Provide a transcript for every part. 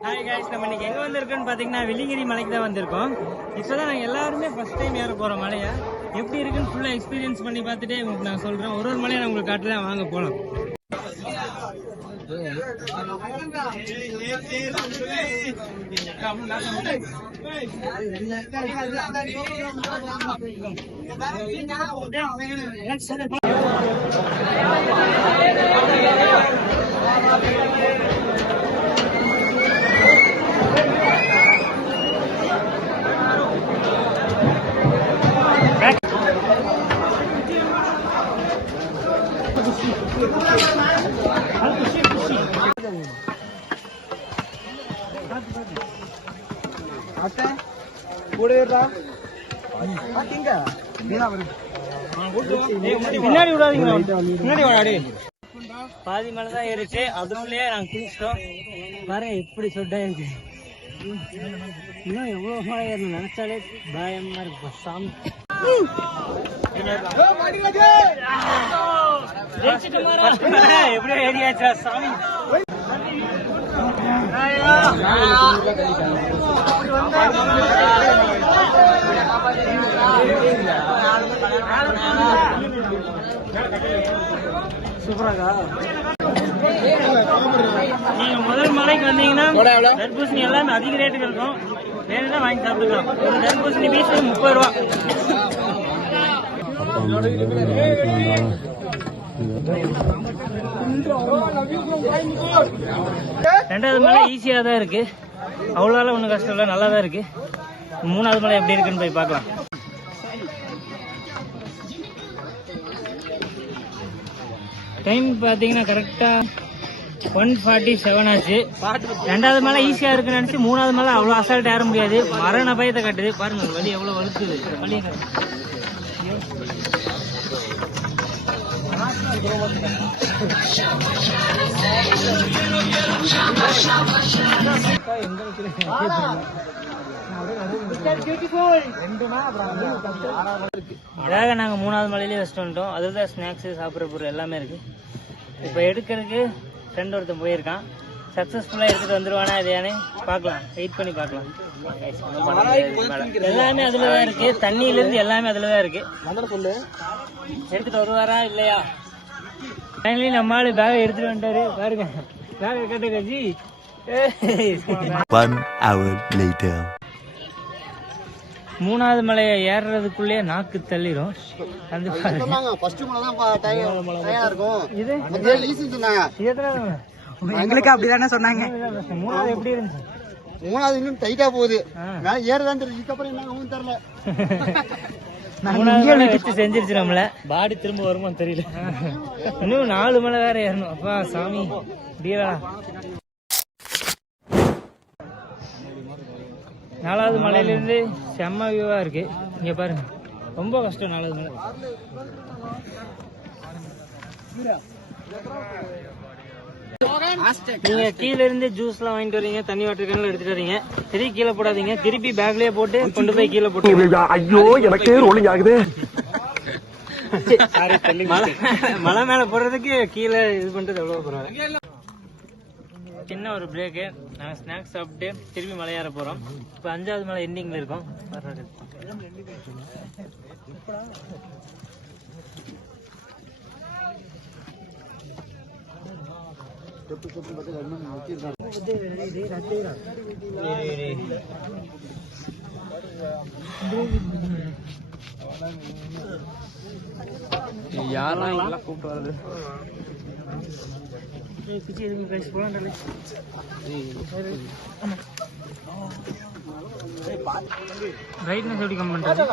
Hi guys நம்ம இன்னைக்கு எங்க வந்திருக்கோம்னு பாத்தீங்கன்னா வெள்ளிங்கிரி மலைக்கு தான் வந்திருக்கோம். இப்பதான் நாங்க எல்லாருமே ஃபர்ஸ்ட் டைம் ஏற போறோம் மலையை. எப்படி இருக்குன்னு ஃபுல்லா எக்ஸ்பீரியன்ஸ் பண்ணி பார்த்துட்டே உங்களுக்கு நான் சொல்றேன். ஒரு ஒரு மலையை நான் உங்களுக்கு காட்டுறேன் வாங்க போலாம் பின்னாடி விடாதீங்க பின்னாடி வாடாடி பாதி மலை தான் ஏறிச்சு அதுக்குள்ளேயே நாங்க குளிச்சிட்டோம் பாருங்க எப்படி சொட்டா இருக்கு இன்னும் எவ்வளவு மழை ஏறணும் நினைச்சாலே பயமா இருக்கு சாமி எப்படியோ ஏறியாச்சா சாமி சூப்பராக்கா நீங்க முதல் மலைக்கு வந்தீங்கன்னா தர்பூசணி எல்லாமே அதிக ரேட்டுக்கு இருக்கும். வேணும்னா வாங்கி சாப்பிட்டுக்கலாம். ஒரு தர்பூசணி பீஸ் முப்பது ரூபா. ரெண்டாவது மலை ஈஸியாக தான் இருக்கு. அவ்வளோலாம் ஒன்றும் கஷ்டம் இல்லை நல்லா தான் இருக்கு. மூணாவது மலை எப்படி இருக்குன்னு போய் பார்க்கலாம். டைம் பார்த்தீங்கன்னா கரெக்டாக ஒன் ஃபார்ட்டி செவன் ஆச்சு. ரெண்டாவது மலை ஈஸியாக இருக்குன்னு நினச்சி மூணாவது மலை அவ்வளோ அசால்ட் ஏற முடியாது. மரண பயத்தை கட்டுது. பாருங்க வலி எவ்வளோ வலுக்குது வலி இதாக நாங்கள் மூணாவது மலையிலே வச்சுட்டு வந்துட்டோம். அதில் தான் ஸ்நாக்ஸு சாப்பிட்ற பொருள் எல்லாமே இருக்குது இப்போ எடுக்கிறதுக்கு ஃப்ரெண்ட் ஒருத்தன் போயிருக்கான். சக்ஸஸ்ஃபுல்லாக எடுத்துகிட்டு வந்துருவானா இல்லையானே பார்க்கலாம். வெயிட் பண்ணி பார்க்கலாம். எல்லாமே அதில் தான் இருக்குது தண்ணியிலேருந்து எல்லாமே அதில் தான் இருக்குது எடுத்துகிட்டு வருவாரா இல்லையா? ஃபைனலி நம்ம ஆளு பேகை எடுத்துகிட்டு வந்துட்டாரு. பாருங்க. பேகை கட்டு கட்சி One hour later. மூணாவது மலையை ஏறுறதுக்குள்ளே நாக்கு தள்ளிரும்? எங்களுக்கு அப்படிதானே சொன்னாங்க. மூணாவது எப்படி இருந்துச்சு? மூணாவது இன்னும் டைட்டா போகுது. மேல ஏறதான் தெரியும் இதுக்கப்புறம் என்ன தெரியல. மூணாவது வச்சு செஞ்சிருச்சு நம்மள. பாடி திரும்ப வருமா தெரியல. இன்னும் நாலு மலை வேற ஏறணும். அப்பா சாமி டீரா நாலாவது மலையில இருந்து செம்ம வியூவா இருக்கு. இங்க பாருங்க. ரொம்ப கஷ்டம் நாலாவது மலை. நீங்க கீழ இருந்து ஜூஸ் எல்லாம் வாங்கிட்டு வரீங்க தண்ணி வாட்டர் கேன்ல எடுத்துட்டு வரீங்க. திருப்பி கீழே போடாதீங்க. திருப்பி பேக்லயே போட்டு கொண்டு போய் கீழே போட்டு ஐயோ எனக்கு ரோலிங் ஆகுது. மலை மலை மேல போறதுக்கு கீழே இது பண்றது எவ்வளவு பரவாயில்ல. சின்ன ஒரு பிரேக்கு நாங்க ஸ்நாக்ஸ் சாப்பிட்டு திருப்பி மலையேற போறோம். இப்போ அஞ்சாவது மலை எண்டிங்ல இருக்கோம். வர்றது. யாரெல்லாம் இதெல்லாம் கூப்பிட்டு வருது பிச்சி எதுவும் போலாம்டா, பிரைட்னஸ் எப்படி கம் பண்றது?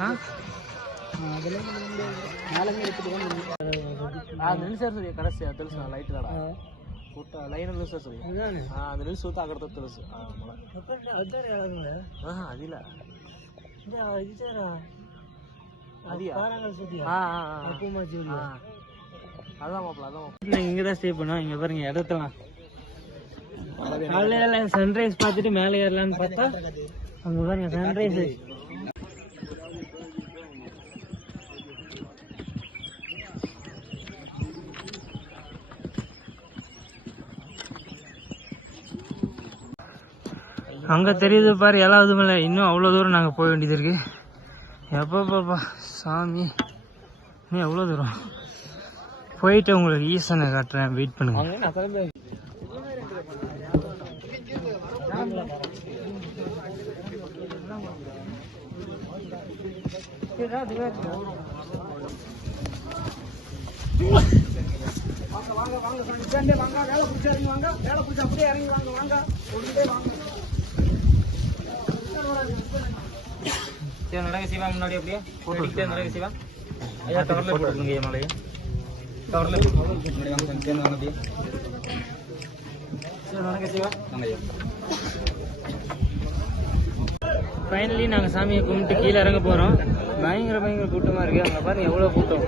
ஆ? అది నిలిచారు సూర్య కరెక్ట్ తెలుసు లైట్ కాడ పుట్ట లైన్ నిలిచారు సూర్య அதானே అది నిలిచి చూస్తే అక్కడ తెలుసు அதான் யாருங்க అదిలా இந்த இதுதாரா அடியா? பாறாங்கல் சுத்தியா அப்புமா ஜூலியா அதான் மாப்பிள அதான் நாங்க இங்க தான் ஸ்டே பண்ணோம் இங்க பாருங்க இடத்தெல்லாம் காலையில சன்ரைஸ் பார்த்துட்டு மேலே ஏறலாம்னு பார்த்தா அங்க பாருங்க சன்ரைஸ் அங்கே தெரியுது பாரு ஏழாவது மேலே. இன்னும் அவ்வளோ தூரம் நாங்கள் போக வேண்டியது இருக்கு. எப்பப்பாப்பா சாமி. இன்னும் எவ்வளோ தூரம்? போயிட்டு உங்களுக்கு ஈசனை காட்டுறேன். வெயிட் பண்ணுங்க. அங்கே வாங்க வாங்க. சரி நடக்க சிவா முன்னாடி அப்படியே போட்டு நடக்க சிவா ஐயா கவரில் போட்டுருங்க ஐயா மலையை கவரில் முன்னாடி வாங்க அப்படியே சரி நடக்க சிவா ஃபைனலி நாங்கள் சாமியை கும்பிட்டு கீழே இறங்க போகிறோம் பயங்கர பயங்கர கூட்டமாக இருக்குது அங்கே பாருங்க எவ்வளோ கூட்டம்.